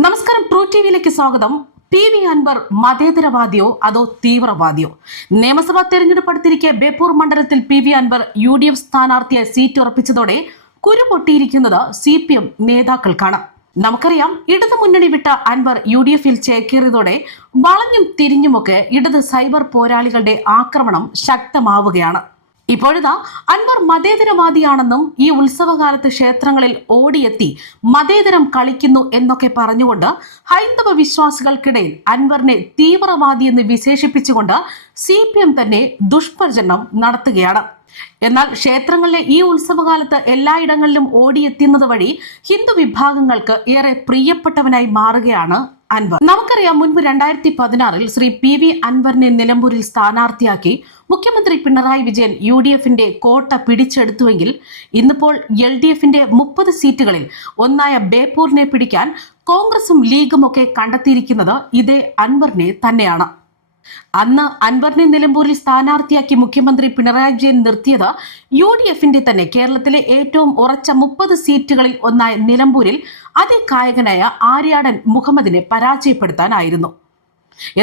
നമസ്കാരം, ട്രൂ ടിവിയിലേക്ക് സ്വാഗതം. PV അൻവർ മതേതരവാദിയോ അതോ തീവ്രവാദിയോ? നിയമസഭാ തെരഞ്ഞെടുപ്പ് അടുത്തിരിക്കെ ബേപ്പൂർ മണ്ഡലത്തിൽ PV അൻവർ UDF സ്ഥാനാർത്ഥിയായി സീറ്റ് ഉറപ്പിച്ചതോടെ കുരു പൊട്ടിയിരിക്കുന്നത് CPM നേതാക്കൾക്കാണ്. നമുക്കറിയാം, ഇടതു മുന്നണി വിട്ട അൻവർ UDFിൽ ചേക്കേറിയതോടെ വളഞ്ഞും തിരിഞ്ഞുമൊക്കെ ഇടത് സൈബർ പോരാളികളുടെ ആക്രമണം ശക്തമാവുകയാണ്. ഇപ്പോഴിതാ അൻവർ മതേതരവാദിയാണെന്നും ഈ ഉത്സവകാലത്ത് ക്ഷേത്രങ്ങളിൽ ഓടിയെത്തി മതേതരം കളിക്കുന്നു എന്നൊക്കെ പറഞ്ഞുകൊണ്ട് ഹൈന്ദവ വിശ്വാസികൾക്കിടയിൽ അൻവറിനെ തീവ്രവാദി എന്ന് വിശേഷിപ്പിച്ചുകൊണ്ട് CPM തന്നെ ദുഷ്പ്രചരണം നടത്തുകയാണ്. എന്നാൽ ക്ഷേത്രങ്ങളിലെ ഈ ഉത്സവകാലത്ത് എല്ലായിടങ്ങളിലും ഓടിയെത്തുന്നത് വഴി ഹിന്ദു വിഭാഗങ്ങൾക്ക് ഏറെ പ്രിയപ്പെട്ടവനായി മാറുകയാണ് അൻവർ. നമുക്കറിയാം, മുൻപ് 2016 ശ്രീ PV അൻവറിനെ നിലമ്പൂരിൽ സ്ഥാനാർത്ഥിയാക്കി മുഖ്യമന്ത്രി പിണറായി വിജയൻ UDFിന്റെ കോട്ട പിടിച്ചെടുത്തുവെങ്കിൽ ഇന്നിപ്പോൾ LDFിന്റെ 30 സീറ്റുകളിൽ ഒന്നായ ബേപ്പൂരിനെ പിടിക്കാൻ കോൺഗ്രസും ലീഗും ഒക്കെ കണ്ടെത്തിയിരിക്കുന്നത് ഇതേ അൻവറിനെ തന്നെയാണ്. അന്ന് അൻവറിനെ നിലമ്പൂരിൽ സ്ഥാനാർത്ഥിയാക്കി മുഖ്യമന്ത്രി പിണറായി വിജയൻ നിർത്തിയത് UDFിന്റെ തന്നെ കേരളത്തിലെ ഏറ്റവും ഉറച്ച 30 സീറ്റുകളിൽ ഒന്നായ നിലമ്പൂരിൽ അതികായകനായ ആര്യാടൻ മുഹമ്മദിനെ പരാജയപ്പെടുത്താനായിരുന്നു.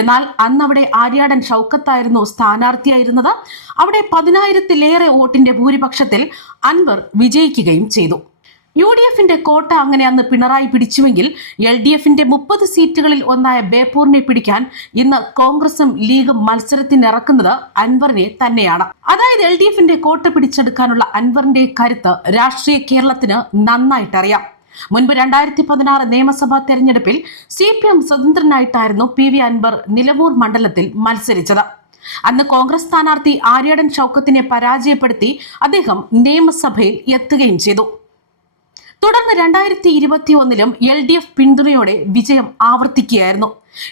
എന്നാൽ അന്ന് അവിടെ ആര്യാടൻ ഷൗക്കത്തായിരുന്നു സ്ഥാനാർത്ഥിയായിരുന്നത്. അവിടെ 10,000-ലേറെ വോട്ടിന്റെ ഭൂരിപക്ഷത്തിൽ അൻവർ വിജയിക്കുകയും ചെയ്തു. UDFിന്റെ കോട്ട അങ്ങനെ അന്ന് പിണറായി പിടിച്ചുവെങ്കിൽ LDFിന്റെ 30 സീറ്റുകളിൽ ഒന്നായ ബേപ്പൂരിനെ പിടിക്കാൻ ഇന്ന് കോൺഗ്രസും ലീഗും മത്സരത്തിനിറക്കുന്നത് അൻവറിനെ തന്നെയാണ്. അതായത് LDFിന്റെ കോട്ട പിടിച്ചെടുക്കാനുള്ള അൻവറിന്റെ കരുത്ത് രാഷ്ട്രീയ കേരളത്തിന് നന്നായിട്ടറിയാം. മുൻപ് 2016 നിയമസഭാ തെരഞ്ഞെടുപ്പിൽ CPM സ്വതന്ത്രനായിട്ടായിരുന്നു PV അൻവർ നിലമ്പൂർ മണ്ഡലത്തിൽ മത്സരിച്ചത്. അന്ന് കോൺഗ്രസ് സ്ഥാനാർത്ഥി ആര്യാടൻ ഷൗക്കത്തിനെ പരാജയപ്പെടുത്തി അദ്ദേഹം നിയമസഭയിൽ എത്തുകയും ചെയ്തു. തുടർന്ന് 2021 LDF പിന്തുണയോടെ വിജയം ആവർത്തിക്കുകയായിരുന്നു.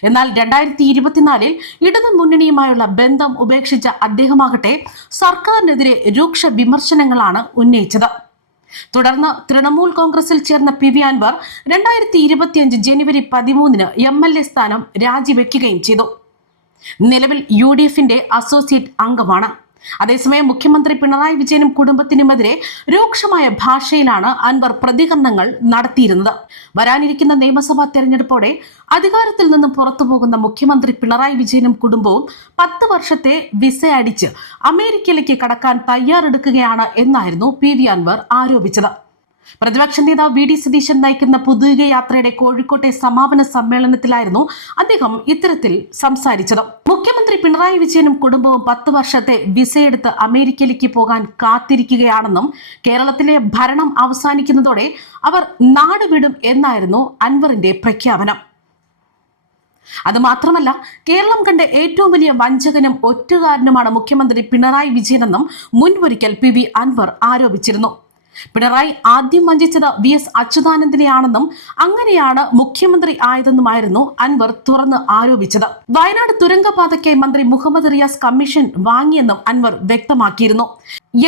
എന്നാൽ 2024 ഇടതു മുന്നണിയുമായുള്ള ബന്ധം ഉപേക്ഷിച്ച അദ്ദേഹമാകട്ടെ സർക്കാരിനെതിരെ രൂക്ഷ വിമർശനങ്ങളാണ് ഉന്നയിച്ചത്. തുടർന്ന് തൃണമൂൽ കോൺഗ്രസിൽ ചേർന്ന PV അൻവർ 2025 ജനുവരി 13 MLA സ്ഥാനം രാജിവെക്കുകയും ചെയ്തു. നിലവിൽ UDFിന്റെ അസോസിയേറ്റ് അംഗമാണ്. അതേസമയം മുഖ്യമന്ത്രി പിണറായി വിജയനും കുടുംബത്തിനുമെതിരെ രൂക്ഷമായ ഭാഷയിലാണ് അൻവർ പ്രതികരണങ്ങൾ നടത്തിയിരുന്നത്. വരാനിരിക്കുന്ന നിയമസഭാ തെരഞ്ഞെടുപ്പോടെ അധികാരത്തിൽ നിന്നും പുറത്തുപോകുന്ന മുഖ്യമന്ത്രി പിണറായി വിജയനും കുടുംബവും 10 വർഷത്തെ വിസ അടിച്ച് അമേരിക്കയിലേക്ക് കടക്കാൻ തയ്യാറെടുക്കുകയാണ് എന്നായിരുന്നു PV അൻവർ ആരോപിച്ചത്. പ്രതിപക്ഷ നേതാവ് VD സതീശൻ നയിക്കുന്ന പുതുയുഗ യാത്രയുടെ കോഴിക്കോട്ടെ സമാപന സമ്മേളനത്തിലായിരുന്നു അദ്ദേഹം ഇത്തരത്തിൽ സംസാരിച്ചത്. മുഖ്യമന്ത്രി പിണറായി വിജയനും കുടുംബവും 10 വർഷത്തെ വിസയെടുത്ത് അമേരിക്കയിലേക്ക് പോകാൻ കാത്തിരിക്കുകയാണെന്നും കേരളത്തിലെ ഭരണം അവസാനിക്കുന്നതോടെ അവർ നാട് വിടും എന്നായിരുന്നു അൻവറിന്റെ പ്രഖ്യാപനം. അതുമാത്രമല്ല, കേരളം കണ്ട ഏറ്റവും വലിയ വഞ്ചകനും ഒറ്റുകാരനുമാണ് മുഖ്യമന്ത്രി പിണറായി വിജയനെന്നും മുൻപൊരിക്കൽ PV അൻവർ ആരോപിച്ചിരുന്നു. പിണറായി ആദ്യം വഞ്ചിച്ചത് VS അച്യുതാനന്ദനെയാണെന്നും അങ്ങനെയാണ് മുഖ്യമന്ത്രി ആയതെന്നുമായിരുന്നു അൻവർ തുറന്ന് ആരോപിച്ചത്. വയനാട് തുരങ്കപാതയ്ക്കായി മന്ത്രി മുഹമ്മദ് റിയാസ് കമ്മീഷൻ വാങ്ങിയെന്നും അൻവർ വ്യക്തമാക്കിയിരുന്നു.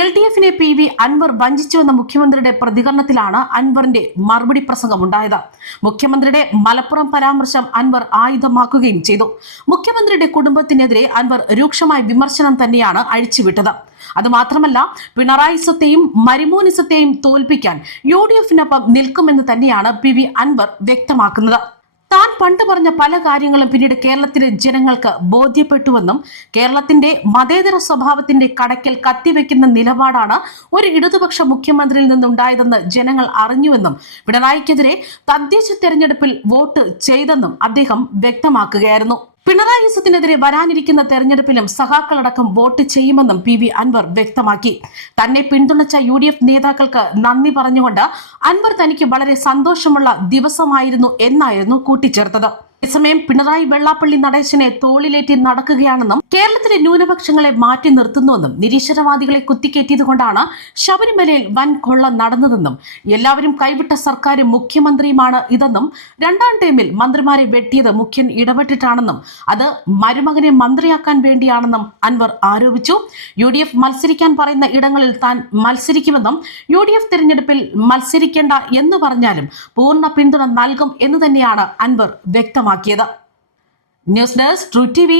LDFിനെ PV അൻവർ വഞ്ചിച്ചുവെന്ന മുഖ്യമന്ത്രിയുടെ പ്രതികരണത്തിലാണ് അൻവറിന്റെ മറുപടി പ്രസംഗം ഉണ്ടായത്. മുഖ്യമന്ത്രിയുടെ മലപ്പുറം പരാമർശം അൻവർ ആയുധമാക്കുകയും ചെയ്തു. മുഖ്യമന്ത്രിയുടെ കുടുംബത്തിനെതിരെ അൻവർ രൂക്ഷമായ വിമർശനം തന്നെയാണ് അഴിച്ചുവിട്ടത്. അതുമാത്രമല്ല, പിണറായിസത്തെയും മരിമോനിസത്തെയും തോൽപ്പിക്കാൻ UDFിനൊപ്പം നിൽക്കുമെന്ന് തന്നെയാണ് PV അൻവർ വ്യക്തമാക്കുന്നത്. താൻ പണ്ട് പറഞ്ഞ പല കാര്യങ്ങളും പിന്നീട് കേരളത്തിലെ ജനങ്ങൾക്ക് ബോധ്യപ്പെട്ടുവെന്നും കേരളത്തിന്റെ മതേതര സ്വഭാവത്തിന്റെ കടയ്ക്കൽ കത്തിവെക്കുന്ന നിലപാടാണ് ഒരു ഇടതുപക്ഷ മുഖ്യമന്ത്രിയിൽ നിന്നുണ്ടായതെന്ന് ജനങ്ങൾ അറിഞ്ഞുവെന്നും പിണറായിക്കെതിരെ തദ്ദേശ തെരഞ്ഞെടുപ്പിൽ വോട്ട് ചെയ്തെന്നും അദ്ദേഹം വ്യക്തമാക്കുകയായിരുന്നു. പിണറായിസത്തിനെതിരെ വരാനിരിക്കുന്ന തെരഞ്ഞെടുപ്പിലും സഖാക്കളടക്കം വോട്ട് ചെയ്യുമെന്നും PV അൻവർ വ്യക്തമാക്കി. തന്നെ പിന്തുണച്ച UDF നേതാക്കൾക്ക് നന്ദി പറഞ്ഞുകൊണ്ട് അൻവർ തനിക്ക് വളരെ സന്തോഷമുള്ള ദിവസമായിരുന്നു എന്നായിരുന്നു കൂട്ടിച്ചേർത്തത്. അതേസമയം പിണറായി വെള്ളാപ്പള്ളി നടേശനെ തോളിലേറ്റി നടക്കുകയാണെന്നും കേരളത്തിലെ ന്യൂനപക്ഷങ്ങളെ മാറ്റി നിർത്തുന്നുവെന്നും നിരീശ്വരവാദികളെ കുത്തിക്കേറ്റിയതുകൊണ്ടാണ് ശബരിമലയിൽ വൻ കൊള്ള നടന്നതെന്നും എല്ലാവരും കൈവിട്ട സർക്കാരും മുഖ്യമന്ത്രിയുമാണ് ഇതെന്നും 2ാം ടൈമിൽ മന്ത്രിമാരെ വെട്ടിയത് മുഖ്യൻ ഇടപെട്ടിട്ടാണെന്നും അത് മരുമകനെ മന്ത്രിയാക്കാൻ വേണ്ടിയാണെന്നും അൻവർ ആരോപിച്ചു. UDF മത്സരിക്കാൻ പറയുന്ന ഇടങ്ങളിൽ താൻ മത്സരിക്കുമെന്നും UDF തെരഞ്ഞെടുപ്പിൽ മത്സരിക്കേണ്ട എന്ന് പറഞ്ഞാലും പൂർണ്ണ പിന്തുണ നൽകും എന്ന് തന്നെയാണ് അൻവർ വ്യക്തമാക്കിയത്. News desk, true TV.